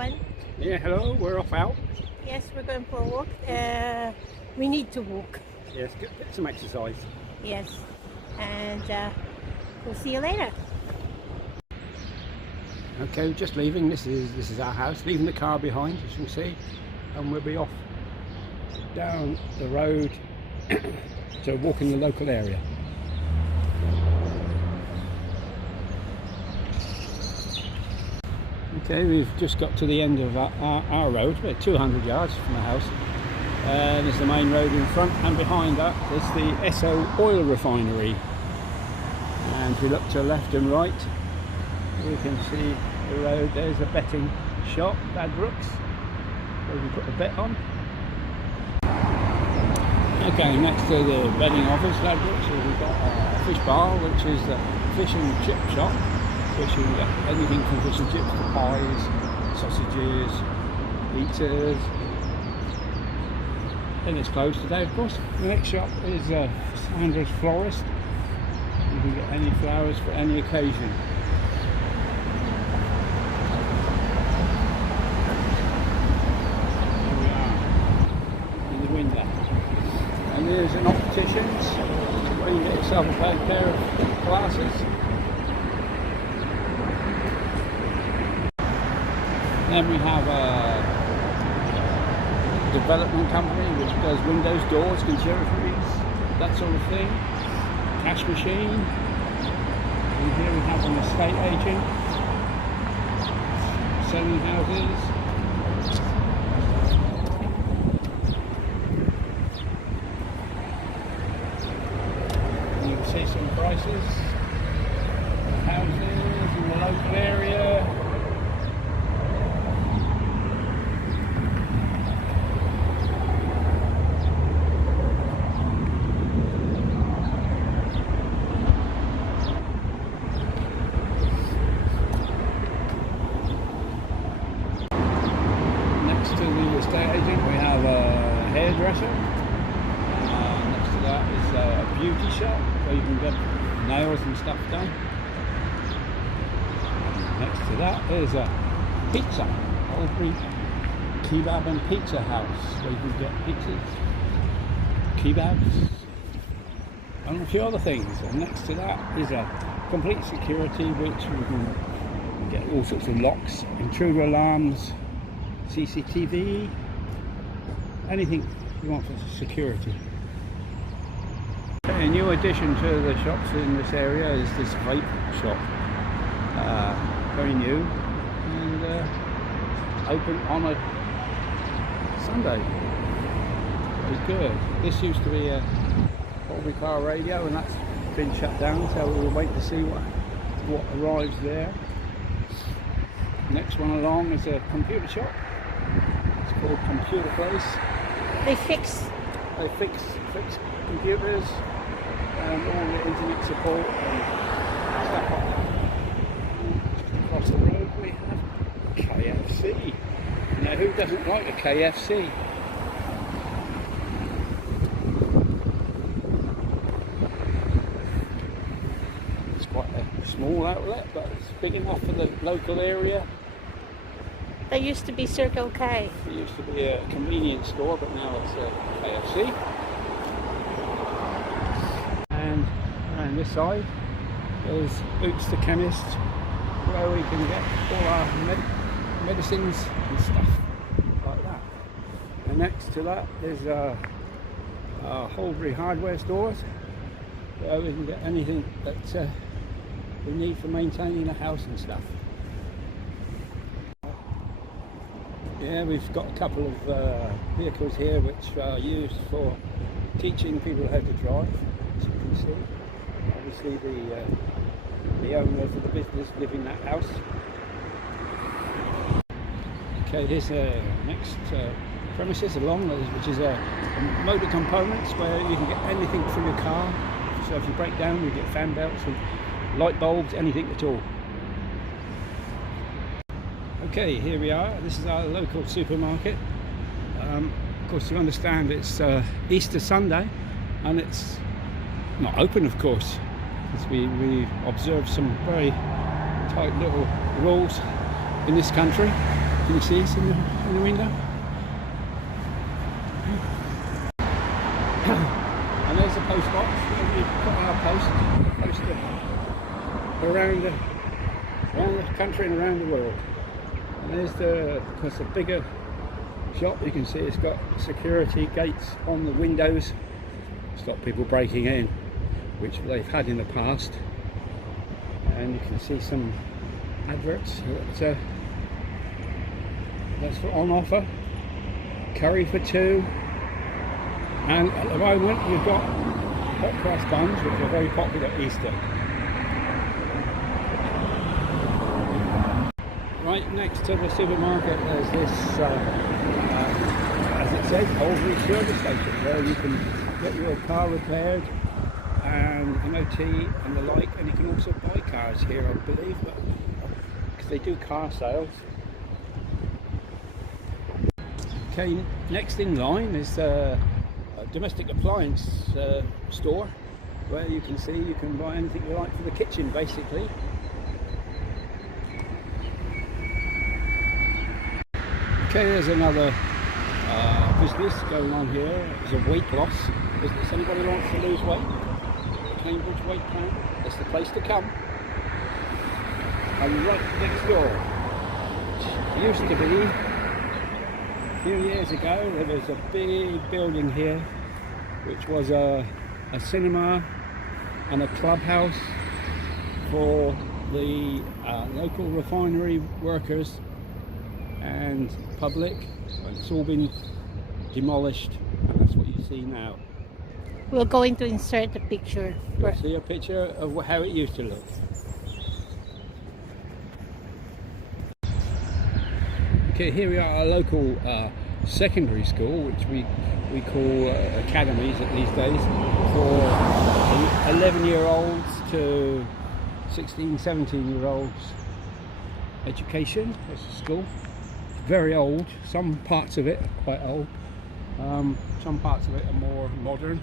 everyone. Yeah, hello, we're off out. Yes, we're going for a walk. We need to walk. Yes, get some exercise. Yes, and we'll see you later. Okay, just leaving. This is our house. Leaving the car behind, as you can see, and we'll be off down the road to walk in the local area. Okay, we've just got to the end of our road, about 200 yards from the house. There's the main road in front, and behind that is the Esso oil refinery. And if we look to left and right, you can see the road. There's a betting shop, Ladbrokes, where we put the bet on. Okay, next to the betting office, Ladbrokes, we've got a fish bar, which is a fish and chip shop, which you can get anything from fish and chips to pies, sausages, pizzas. And it's closed today, of course. The next shop is Sandra's Florist. You can get any flowers for any occasion. Here we are in the window. And there's an optician's where you get yourself a pair of glasses. Then we have a development company which does windows, doors, conservatories, that sort of thing. Cash machine. And here we have an estate agent selling houses. And you can see some prices of houses in the local area. Estate agent, we have a hairdresser. Next to that is a beauty shop where you can get nails and stuff done. Next to that is a pizza, Oldbury Kebab and Pizza House, where you can get pizzas, kebabs, and a few other things. And next to that is a complete security, which you can get all sorts of locks, intruder alarms, CCTV, anything you want for security. A new addition to the shops in this area is this vape shop. Very new and open on a Sunday. Very good. This used to be a Oldbury car radio, and that's been shut down, so we'll wait to see what arrives there. Next one along is a computer shop. It's called Computer Place. They fix computers and all the internet support and stuff like that. Just across the road we have KFC. Now, who doesn't like a KFC? It's quite a small outlet, but it's big enough for the local area. There used to be Circle K. It used to be a convenience store, but now it's a KFC. And around this side is Boots the Chemist, where we can get all our medicines and stuff like that. And next to that is a Oldbury hardware stores, where we can get anything that we need for maintaining a house and stuff. Yeah, we've got a couple of vehicles here which are used for teaching people how to drive, as you can see. Obviously the owner of the business live in that house. Okay, here's the next premises along, which is motor components, where you can get anything for your car. So if you break down, you get fan belts and light bulbs, anything at all. Okay, here we are. This is our local supermarket. Of course, you understand it's Easter Sunday, and it's not open, of course, because we observe some very tight little rules in this country. Can you see us in the window? And there's the post box where we put our post around the country and around the world. And there's of course, the bigger shop. You can see it's got security gates on the windows to stop people breaking in, which they've had in the past. And you can see some adverts that's on offer. Curry for two. And at the moment you've got hot cross buns, which are very popular at Easter. Right next to the supermarket there's this, as it says, Oldbury service station, where you can get your car repaired and MOT and the like, and you can also buy cars here, I believe, because they do car sales. Okay, next in line is a domestic appliance store, where you can see you can buy anything you like for the kitchen, basically. Okay, there's another business going on here. There's a weight loss business. Anybody wants to lose weight? Cambridge Weight Plan. That's the place to come. And right next door, it used to be, a few years ago, there was a big building here, which was a cinema and a clubhouse for the local refinery workers and public, and it's all been demolished, and that's what you see now. We're going to insert a picture. You'll see a picture of how it used to look. Okay, here we are at a local secondary school, which we call academies at these days, for 11-year-olds to 16, 17-year-olds education. It's a school. Very old. Some parts of it are quite old. Some parts of it are more modern.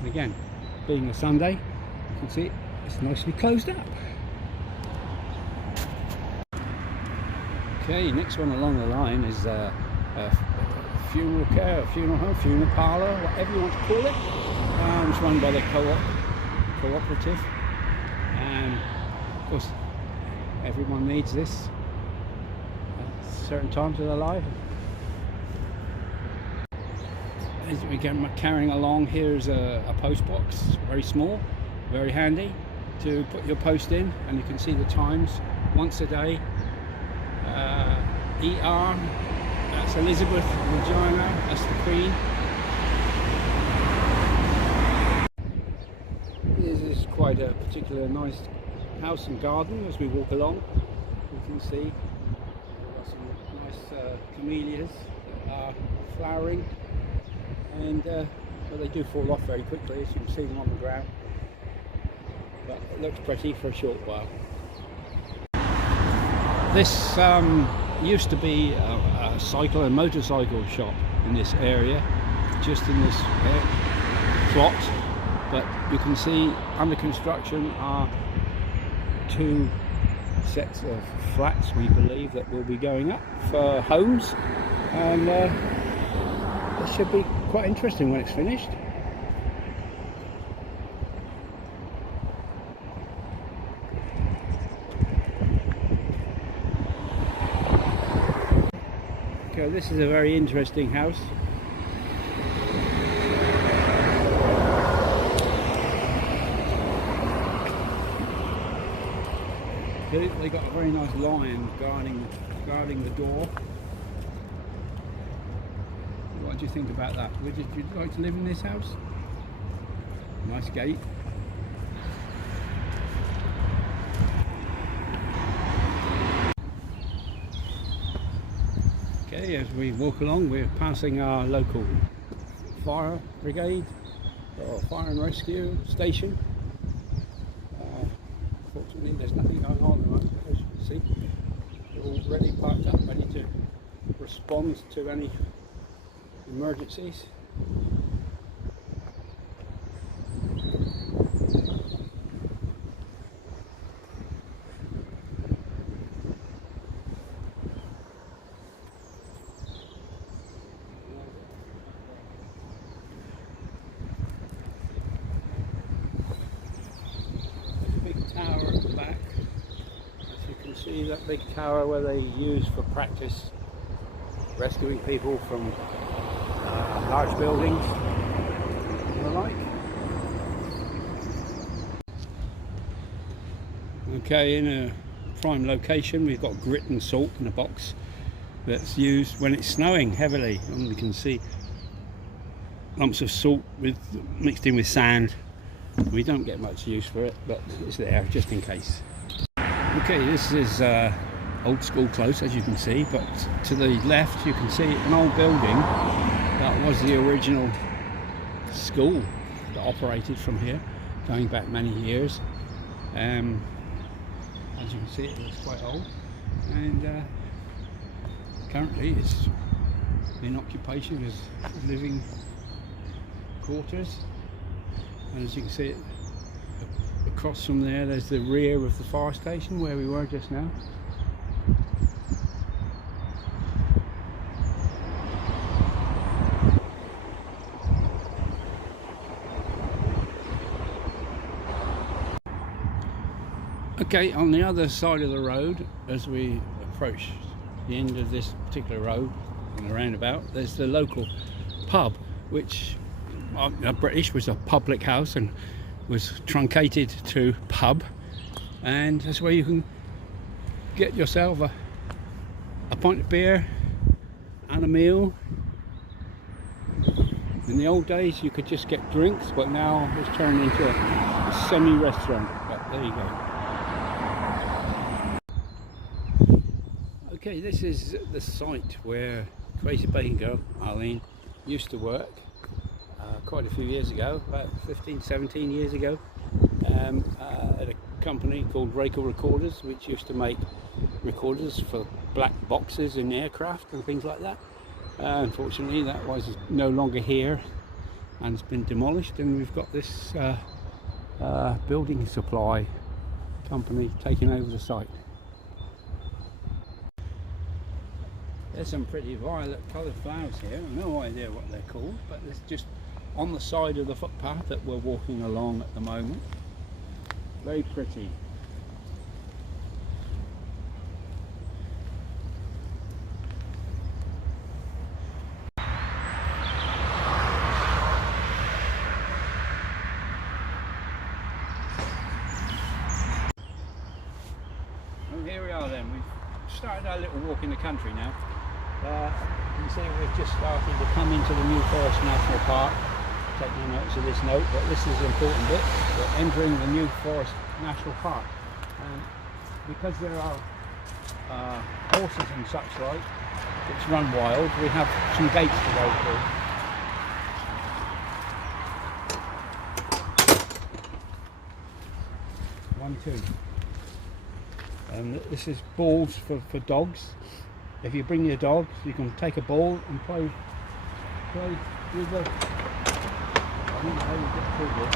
And again, being a Sunday, you can see it's nicely closed up. Okay, next one along the line is a funeral care, a funeral home, funeral parlour, whatever you want to call it. It's run by the cooperative, and of course everyone needs this at certain times of their life. As we get carrying along, here's a post box, very small, very handy to put your post in, and you can see the times once a day. ER, that's Elizabeth Regina, that's the Queen. This is quite a particular nice house and garden. As we walk along, you can see we've got some nice camellias that are flowering, and well, they do fall off very quickly, as you can see them on the ground, but it looks pretty for a short while. This used to be a cycle and motorcycle shop in this area, just in this plot, but you can see under construction are 2 sets of flats, we believe, that will be going up for homes, and it should be quite interesting when it's finished. Okay, this is a very interesting house. They got a very nice lion guarding the door. What do you think about that? Would you like to live in this house? Nice gate. Okay, as we walk along, we're passing our local fire brigade or fire and rescue station. Fortunately, there's nothing going on at the moment, as you can see. They're all ready, parked up, ready to respond to any emergencies. See that big tower where they use for practice rescuing people from large buildings and the like. Okay, in a prime location we've got grit and salt in a box that's used when it's snowing heavily, and we can see lumps of salt mixed in with sand. We don't get much use for it, but it's there just in case. Okay, this is old school close, as you can see, but to the left you can see an old building that was the original school that operated from here, going back many years. As you can see, it's quite old, and currently it's in occupation as living quarters. And as you can see, across from there's the rear of the fire station where we were just now. Okay, on the other side of the road, as we approach the end of this particular road and the roundabout, there's the local pub, which British was a public house and was truncated to pub, and that's where you can get yourself a pint of beer and a meal. In the old days you could just get drinks, but now it's turned into a semi-restaurant. But there you go. Okay, this is the site where Crazy Bacon Girl Arlene used to work quite a few years ago, about 15-17 years ago, at a company called Rakel Recorders, which used to make recorders for black boxes in aircraft and things like that. Unfortunately that was no longer here and it's been demolished, and we've got this building supply company taking over the site. There's some pretty violet coloured flowers here. I've no idea what they're called, but it's just on the side of the footpath that we're walking along at the moment. Very pretty. And here we are then. We've started our little walk in the country now. You can see we've just started to come into the New Forest National Park. Take no notice of this note, but this is an important bit. We're entering the New Forest National Park, and because there are horses and such like which run wild, we have some gates to go through. 1, 2. And this is balls for dogs. If you bring your dogs, you can take a ball and play with the... I don't know how you get through this.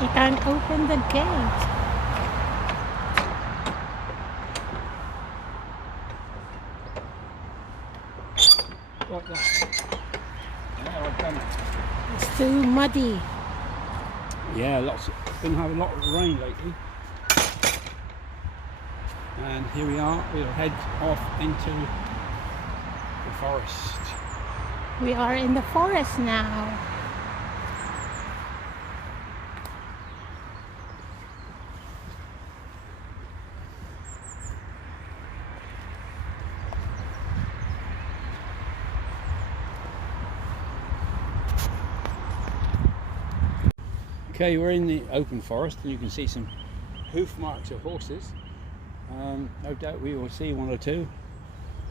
You can't open the gate. Like that. Yeah, I've done it. It's too muddy. Yeah, been having a lot of rain lately. And here we are, we'll head off into the forest. We are in the forest now. Okay, we're in the open forest and you can see some hoof marks of horses. No doubt we will see one or two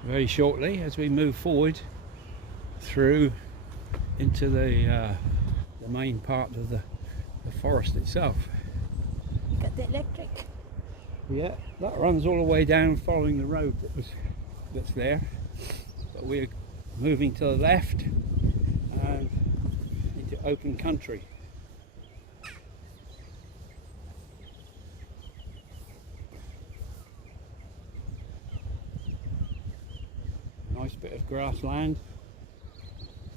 very shortly as we move forward through into the main part of the forest itself. Got the electric. Yeah, that runs all the way down following the road that's there. But we're moving to the left and into open country. Nice bit of grassland.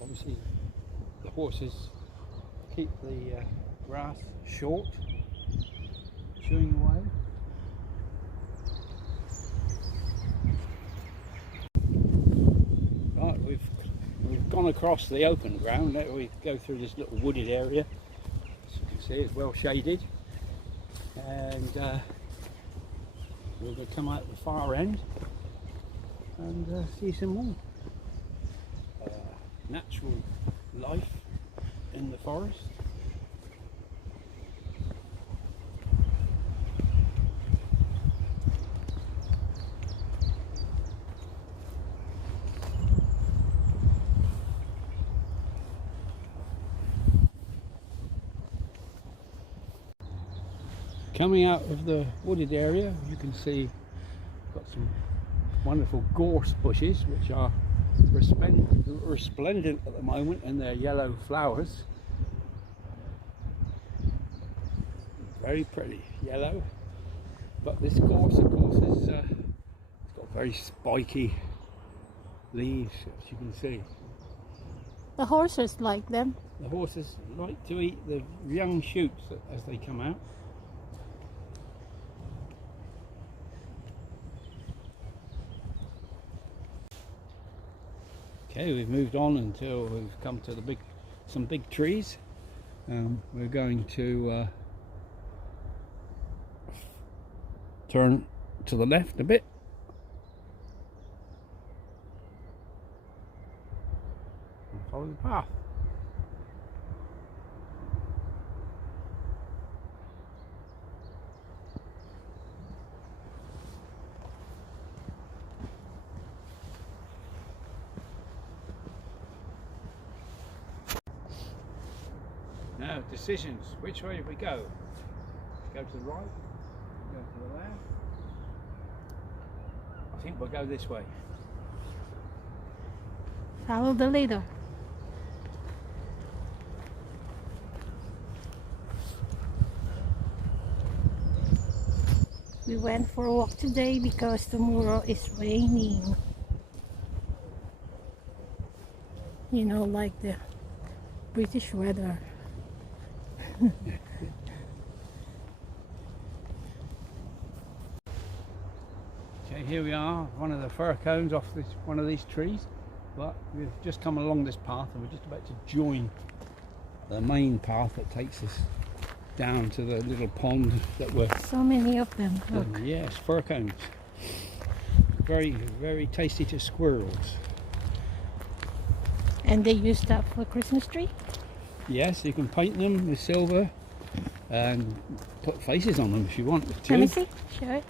Obviously the horses keep the grass short, chewing away. gone across the open ground. Now we go through this little wooded area. As you can see, it's well shaded, and we're going to come out the far end and see some more natural life in the forest. Coming out of the wooded area, you can see got some wonderful gorse bushes, which are resplendent at the moment in their yellow flowers. Very pretty yellow, but this gorse, of course, is it's got very spiky leaves, as you can see. The horses like them. The horses like to eat the young shoots as they come out. Okay, we've moved on until we've come to some big trees. We're going to turn to the left a bit. And follow the path. Now, decisions. Which way do we go? Go to the right? Go to the left? I think we'll go this way. Follow the leader. We went for a walk today because tomorrow is raining. You know, like the British weather. Okay, here we are, one of the fir cones off one of these trees, but we've just come along this path and we're just about to join the main path that takes us down to the little pond that we're... So many of them, look. Yes, fir cones. Very, very tasty to squirrels. And they use that for Christmas tree? Yes, you can paint them with silver and put faces on them if you want to. Let me see. Show it.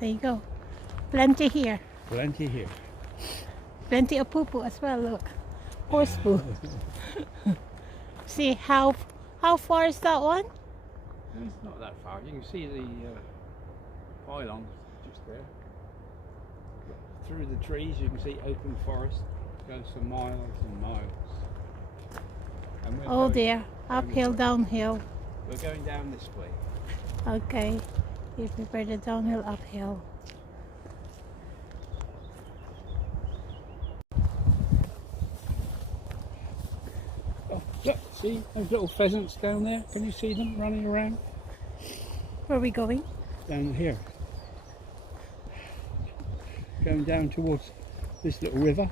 There you go. Plenty here. Plenty here. Plenty of poo-poo as well, look. Horse poo. See how far is that one? It's not that far. You can see the pylon just there. Through the trees you can see open forest. Goes for miles and miles. And Oh dear, uphill, downhill. We're going down this way. Okay, you prepare the downhill, uphill. Oh, look, see those little pheasants down there? Can you see them running around? Where are we going? Down here. Going down towards this little river.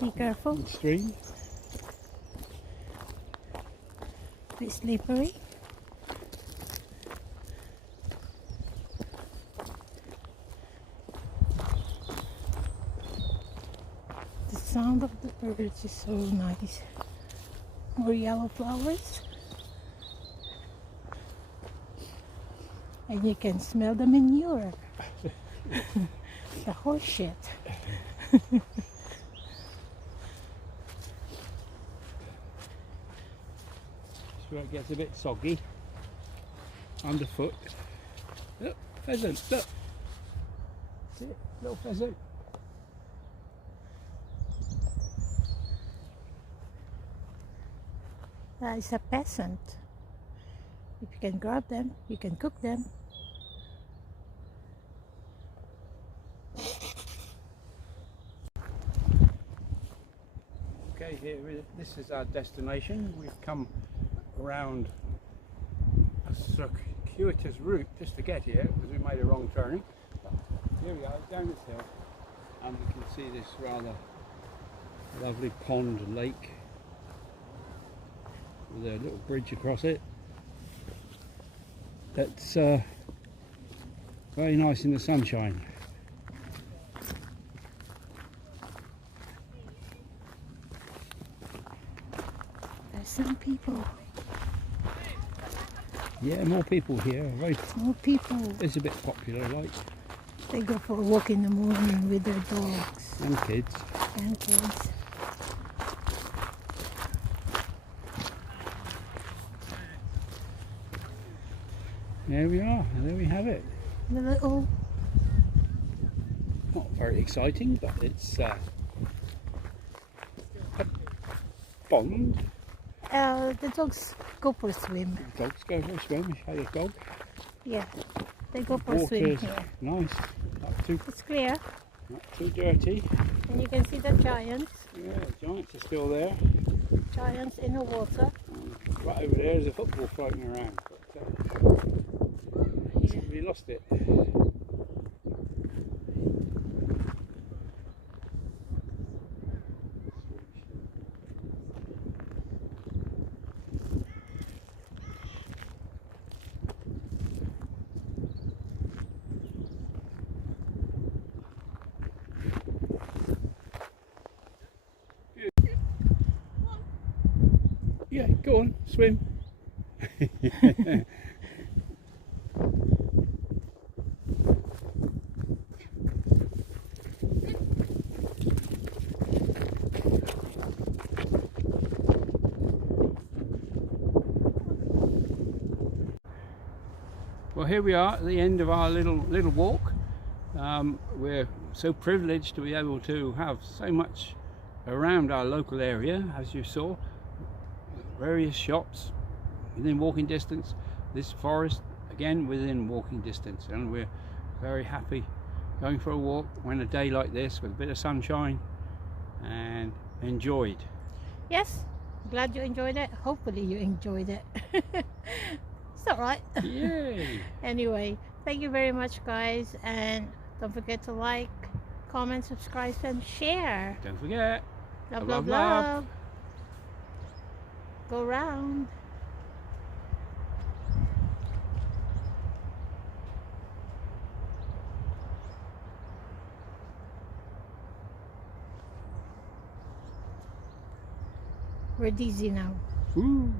Be careful. And stream. Be slippery. The sound of the birds is so nice. More yellow flowers. And you can smell the manure. The horse shit. Where it gets a bit soggy underfoot. Look, pheasant, look. See it? Little pheasant. That is a peasant. If you can grab them, you can cook them. Okay, this is our destination. We've come around a circuitous route just to get here because we made a wrong turning. But here we are, down this hill. and we can see this rather lovely pond lake with a little bridge across it. That's very nice in the sunshine. There's some people. Yeah, more people here. Very, More people. it's a bit popular, like, They go for a walk in the morning with their dogs and kids. and kids. There we are, and there we have it. The little Not very exciting, but it's a pond. the dogs go for a swim. Dogs go for a swim. If you had a dog. Yeah, they go for a swim Water's here. nice, It's clear, not too dirty. and you can see the giants. Yeah, the giants are still there. Giants in the water. Right over there is a football floating around. But, we lost it. Yeah, go on, swim. Well, here we are at the end of our little walk. We're so privileged to be able to have so much around our local area, as you saw. Various shops within walking distance. This forest again within walking distance, and we're very happy going for a walk when a day like this with a bit of sunshine, and enjoyed. Yes, glad you enjoyed it. Hopefully you enjoyed it. It's alright. Yay! Anyway, thank you very much, guys, and don't forget to like, comment, subscribe, and share. Don't forget. Love, Love, love, love. love. Go round. We're dizzy now. Woo!